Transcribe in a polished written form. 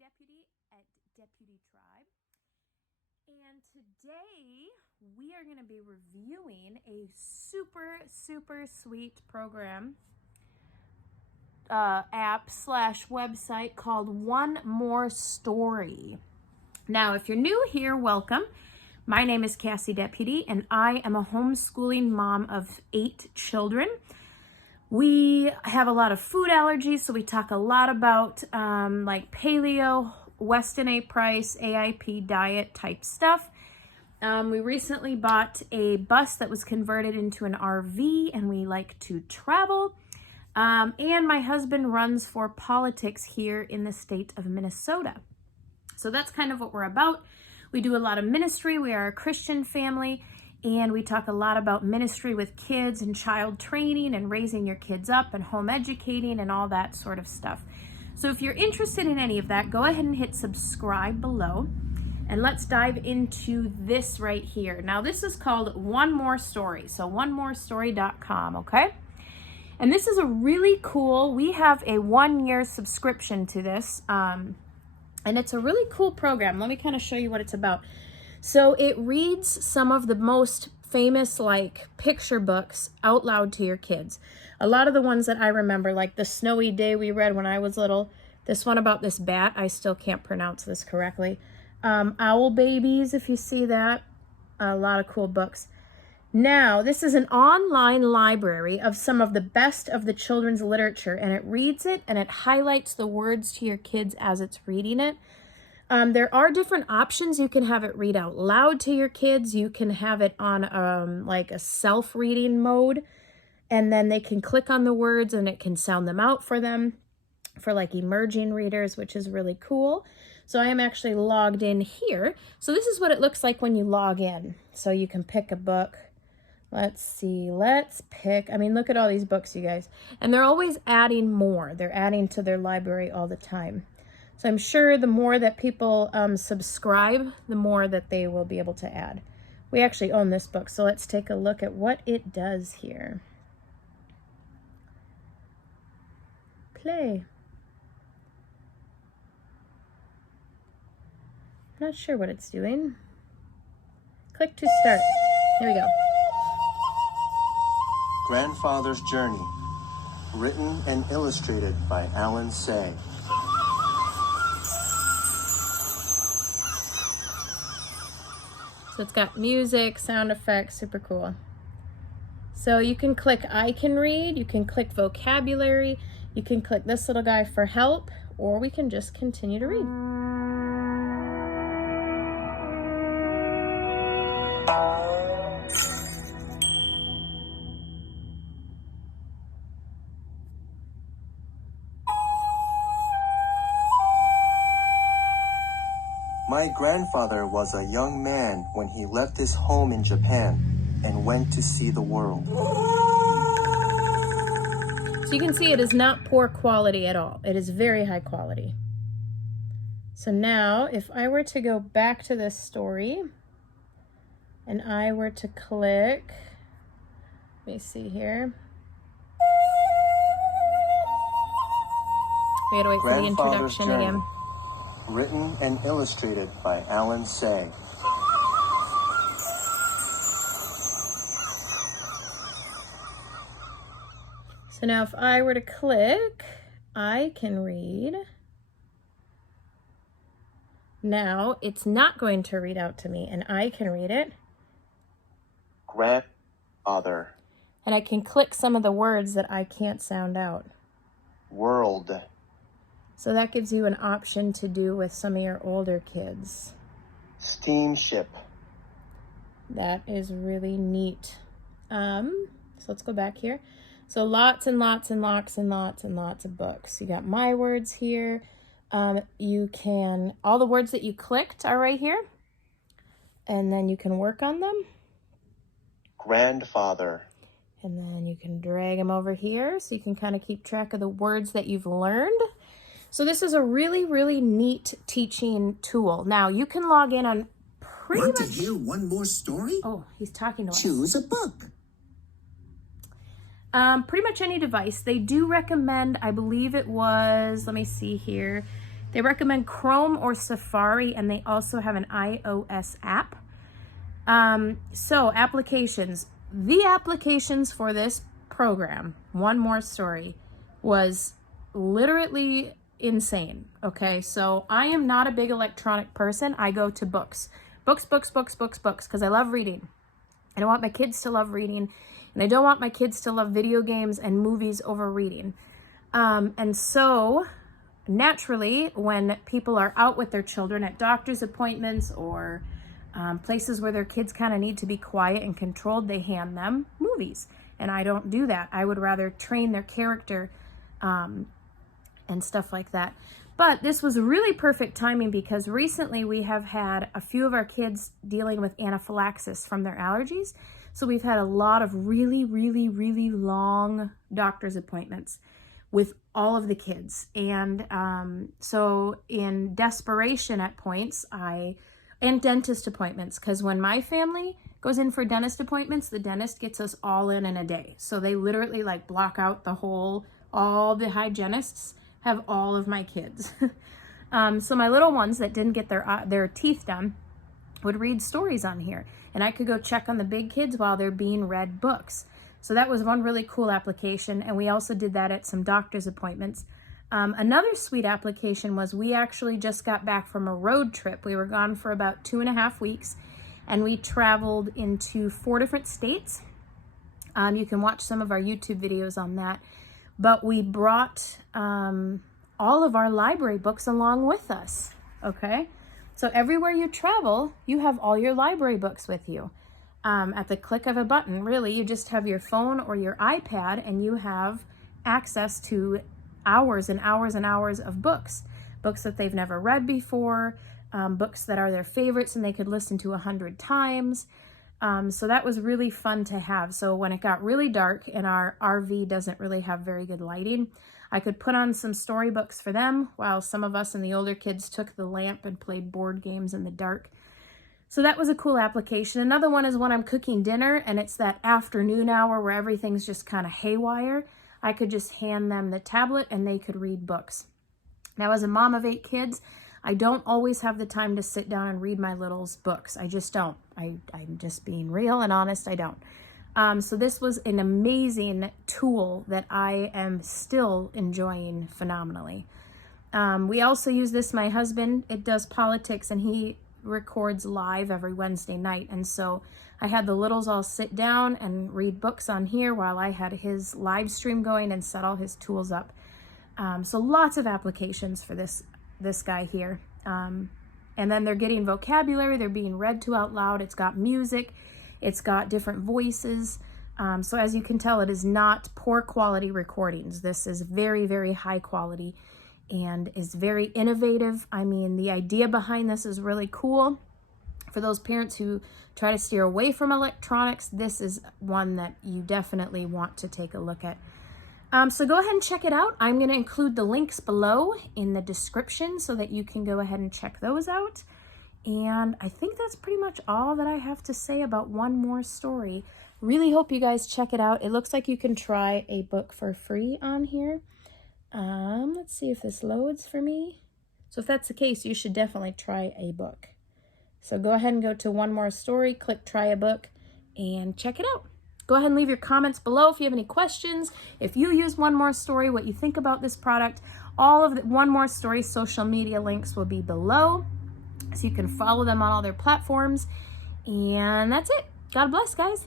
Deputy at Deputy Tribe. And today we are going to be reviewing a super sweet program, app/website called One More Story. Now, if you're new here, welcome. My name is Cassie Deputy, and I am a homeschooling mom of 8 children. We have a lot of food allergies, so we talk a lot about like paleo, Weston A. Price, AIP diet type stuff. We recently bought a bus that was converted into an RV, and we like to travel. And my husband runs for politics here in the state of Minnesota. So that's kind of what we're about. We do a lot of ministry. We are a Christian family, and we talk a lot about ministry with kids and child training and raising your kids up and home educating and all that sort of stuff. So if you're interested in any of that, go ahead and hit subscribe below, and let's dive into this right here. Now, this is called One More Story, so onemorestory.com, okay? And this is a really cool, we have a 1-year subscription to this, and it's a really cool program. Let me kind of show you what it's about. So it reads some of the most famous like picture books out loud to your kids. A lot of the ones that I remember, like The Snowy Day we read when I was little. This one about this bat, I still can't pronounce this correctly. Owl Babies, if you see that. A lot of cool books. Now, this is an online library of some of the best of the children's literature, and it reads it and it highlights the words to your kids as it's reading it. There are different options. You can have it read out loud to your kids. You can have it on like a self-reading mode, and then they can click on the words and it can sound them out for them for like emerging readers, which is really cool. So I am actually logged in here. So this is what it looks like when you log in. So you can pick a book. Let's see, let's pick, I mean, look at all these books, you guys. And they're always adding more. They're adding to their library all the time. So I'm sure the more that people subscribe, the more that they will be able to add. We actually own this book, so let's take a look at what it does here. Play. I'm not sure what it's doing. Click to start. Here we go. Grandfather's Journey, written and illustrated by Alan Say. So it's got music, sound effects, super cool. So you can click I can read, you can click vocabulary, you can click this little guy for help, or we can just continue to read. My grandfather was a young man when he left his home in Japan and went to see the world. So you can see it is not poor quality at all. It is very high quality. So now if I were to go back to this story and I were to click, let me see here. We gotta wait for the introduction Journey, again. written and illustrated by Alan Say. So now if I were to click, I can read. Now it's not going to read out to me, and I can read it. Grandfather. And I can click some of the words that I can't sound out. World. So that gives you an option to do with some of your older kids. Steamship. That is really neat. So let's go back here. So lots and lots and lots and lots and lots of books. You got my words here. You can, all the words that you clicked are right here. And then you can work on them. Grandfather. And then you can drag them over here so you can kind of keep track of the words that you've learned. So this is a really neat teaching tool. Now you can log in on pretty much... Want to hear one more story? Oh, he's talking to us. Choose a book. Pretty much any device. They do recommend, I believe it was, let me see here, They recommend Chrome or Safari, and they also have an iOS app. So applications. The applications for this program, One More Story, was literally insane. Okay, so I am not a big electronic person. I go to books, because I love reading. I don't want my kids to love reading, and I don't want my kids to love video games and movies over reading. And so naturally, when people are out with their children at doctor's appointments or places where their kids kind of need to be quiet and controlled, they hand them movies. And I don't do that. I would rather train their character and stuff like that. But this was really perfect timing because recently we have had a few of our kids dealing with anaphylaxis from their allergies. So we've had a lot of really, really, really long doctor's appointments with all of the kids. And so in desperation at points, and dentist appointments, because when my family goes in for dentist appointments, the dentist gets us all in a day. So they literally like block out all the hygienists have all of my kids. So my little ones that didn't get their teeth done would read stories on here, and I could go check on the big kids while they're being read books. So that was one really cool application, and we also did that at some doctor's appointments. Another sweet application was we actually just got back from a road trip. We were gone for about 2.5 weeks, and we traveled into 4 different states. You can watch some of our YouTube videos on that. But we brought all of our library books along with us, okay? So everywhere you travel, you have all your library books with you. At the click of a button, really, you just have your phone or your iPad and you have access to hours and hours and hours of books that they've never read before, books that are their favorites and they could listen to 100 times. So that was really fun to have. So when it got really dark and our RV doesn't really have very good lighting, I could put on some storybooks for them while some of us and the older kids took the lamp and played board games in the dark. So that was a cool application. Another one is when I'm cooking dinner and it's that afternoon hour where everything's just kind of haywire. I could just hand them the tablet and they could read books. Now, as a mom of 8 kids, I don't always have the time to sit down and read my littles' books. I just don't. I'm just being real and honest, I don't. So this was an amazing tool that I am still enjoying phenomenally. We also use this, my husband, it does politics and he records live every Wednesday night. And so I had the littles all sit down and read books on here while I had his live stream going and set all his tools up. So lots of applications for this guy here. And then they're getting vocabulary, they're being read to out loud. It's got music, it's got different voices. So as you can tell, it is not poor quality recordings. This is very, very high quality and is very innovative. I mean, the idea behind this is really cool. For those parents who try to steer away from electronics, this is one that you definitely want to take a look at. So go ahead and check it out. I'm going to include the links below in the description so that you can go ahead and check those out. And I think that's pretty much all that I have to say about One More Story. Really hope you guys check it out. It looks like you can try a book for free on here. Let's see if this loads for me. So if that's the case, you should definitely try a book. So go ahead and go to One More Story, click try a book, and check it out. Go ahead and leave your comments below if you have any questions. If you use One More Story, what you think about this product. All of the One More Story social media links will be below, so you can follow them on all their platforms. And that's it. God bless, guys.